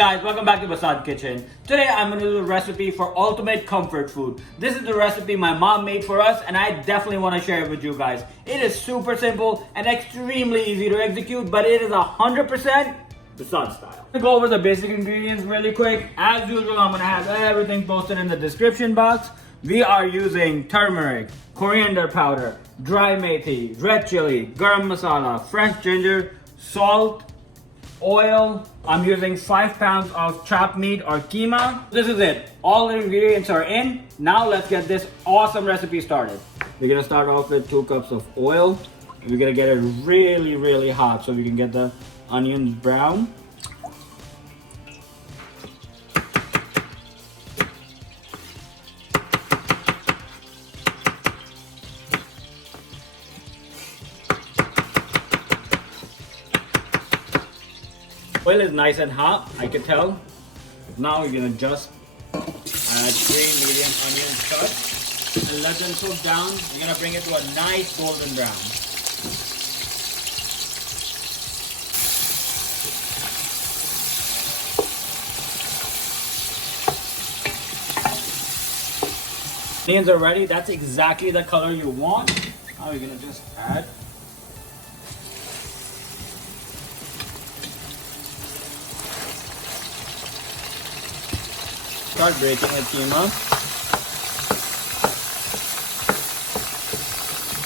Guys, welcome back to Basad Kitchen. Today I'm going to do a recipe for ultimate comfort food. This is the recipe my mom made for us and I definitely want to share it with you guys. It is super simple and extremely easy to execute, but it is 100% Basad style. To go over the basic ingredients really quick. As usual, I'm going to have everything posted in the description box. We are using turmeric, coriander powder, dry methi, red chili, garam masala, fresh ginger, salt, oil. I'm using 5 pounds of chopped meat or keema. This is it. All the ingredients are in. Now let's get this awesome recipe started. We're gonna start off with 2 cups of oil. We're gonna get it really hot so we can get the onions brown. Oil is nice and hot, I can tell. Now we're gonna just add 3 medium onions cut and let them cook down. We're gonna bring it to a nice golden brown. Onions are ready. That's exactly the color you want. Now we're gonna just add start breaking the keema.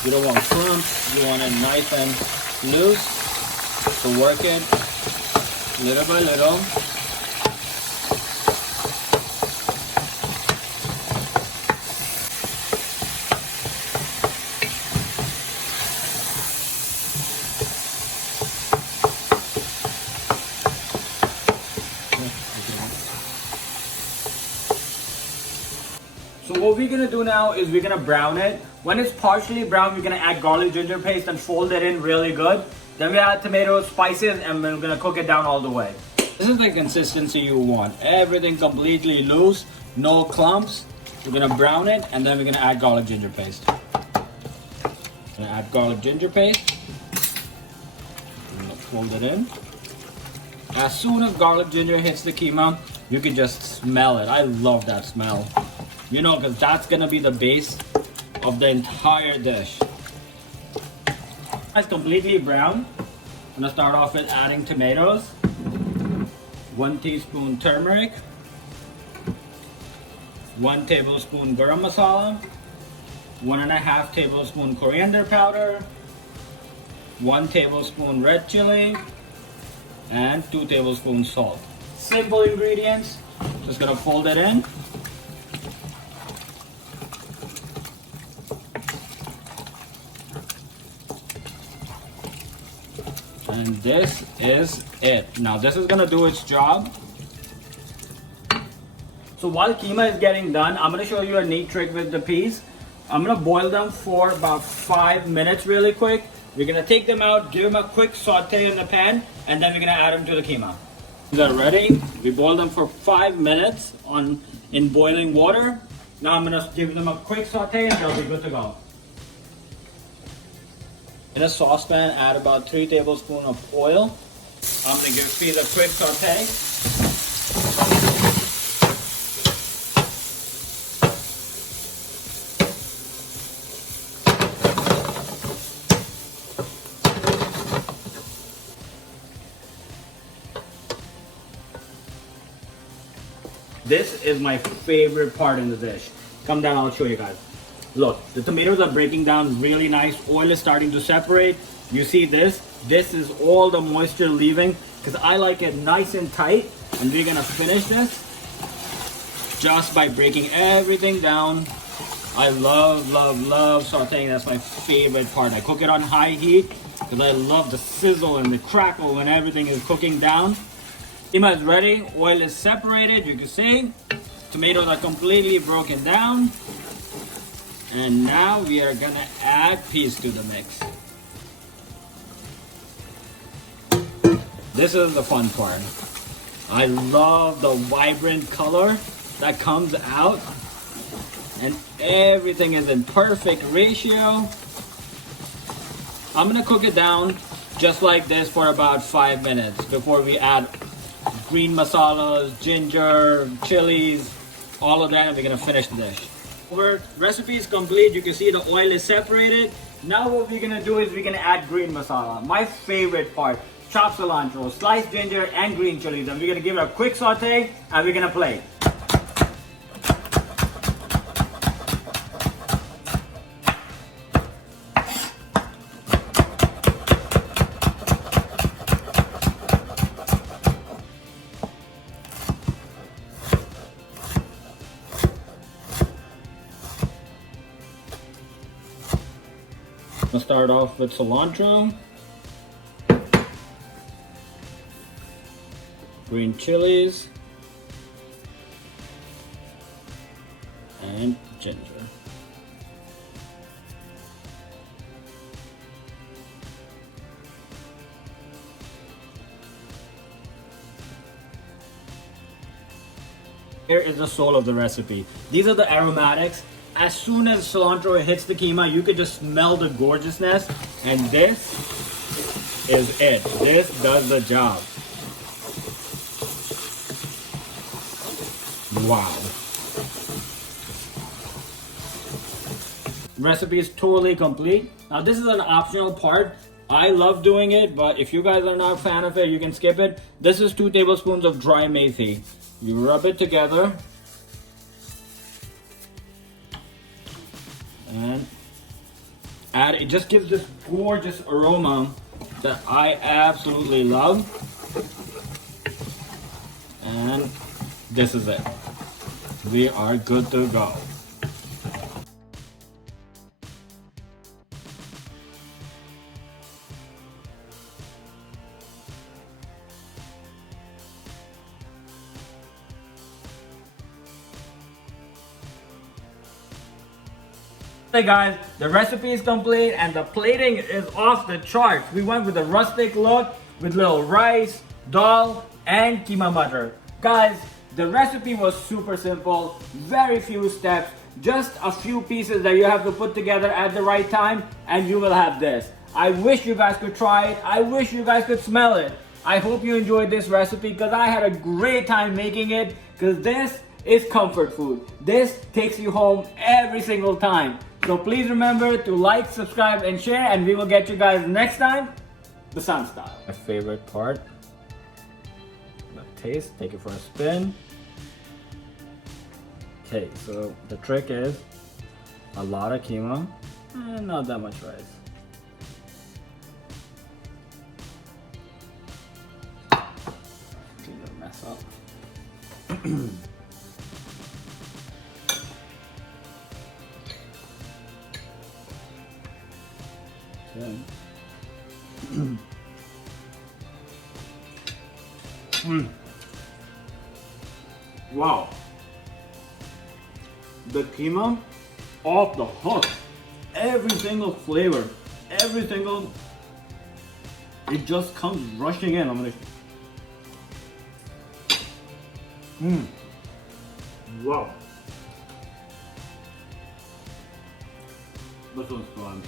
You don't want clumps, you want it nice and loose. So work it little by little. So what we're gonna do now is we're gonna brown it. When it's partially brown, we're gonna add garlic ginger paste and fold it in really good. Then we add tomatoes, spices, and we're gonna cook it down all the way. This is the consistency you want. Everything completely loose, no clumps. We're gonna brown it and then we're gonna add garlic ginger paste. Gonna add garlic ginger paste. I'm gonna fold it in. As soon as garlic ginger hits the keema, you can just smell it. I love that smell. You know, because that's gonna be the base of the entire dish. It's completely brown. I'm gonna start off with adding tomatoes, 1 teaspoon turmeric, 1 tablespoon garam masala, 1.5 tablespoon coriander powder, 1 tablespoon red chili, and 2 tablespoons salt. Simple ingredients. Just gonna fold it in. And this is it. Now this is gonna do its job. So while keema is getting done, I'm gonna show you a neat trick with the peas. I'm gonna boil them for about 5 minutes really quick. We're gonna take them out, give them a quick saute in the pan, and then we're gonna add them to the keema. They're ready. We boiled them for 5 minutes in boiling water. Now I'm gonna give them a quick saute and they'll be good to go. In a saucepan, add about 3 tablespoons of oil. I'm gonna give peas a quick saute. This is my favorite part in the dish. Come down, I'll show you guys. Look, the tomatoes are breaking down really nice. Oil is starting to separate. You see this? This is all the moisture leaving because I like it nice and tight. And we're gonna finish this just by breaking everything down. I love sauteing. That's my favorite part. I cook it on high heat because I love the sizzle and the crackle when everything is cooking down. Keema is ready. Oil is separated, you can see. Tomatoes are completely broken down. And now we are gonna add peas to the mix. This is the fun part. I love the vibrant color that comes out. And everything is in perfect ratio. I'm gonna cook it down just like this for about 5 minutes before we add green masalas, ginger, chilies, all of that, and we're gonna finish the dish. Our recipe is complete. You can see the oil is separated. Now what we're gonna do is we're gonna add green masala. My favorite part, chopped cilantro, sliced ginger, and green chilies. And we're gonna give it a quick saute, and we're gonna plate. I'll start off with cilantro, green chilies, and ginger. Here is the soul of the recipe. These are the aromatics. As soon as cilantro hits the keema, you could just smell the gorgeousness, and this is it. This does the job. Wow. Recipe is totally complete. Now this is an optional part. I love doing it, but if you guys are not a fan of it, you can skip it. This is 2 tablespoons of dry methi. You rub it together. And add it, just gives this gorgeous aroma that I absolutely love. And this is it. We are good to go. Hey guys, the recipe is complete and the plating is off the charts. We went with a rustic look with little rice, dal, and Keema Mutter. Guys, the recipe was super simple, very few steps, just a few pieces that you have to put together at the right time and you will have this. I wish you guys could try it. I wish you guys could smell it. I hope you enjoyed this recipe because I had a great time making it, because this is comfort food. This takes you home every single time. So please remember to like, subscribe, and share, and we will get you guys next time, the sun style. My favorite part, the taste, take it for a spin. Okay, so the trick is a lot of keema and not that much rice. Clean the mess up. Wow, the keema off the hook. Every single flavor, every single, it just comes rushing in. I'm gonna. Wow, this one's fun.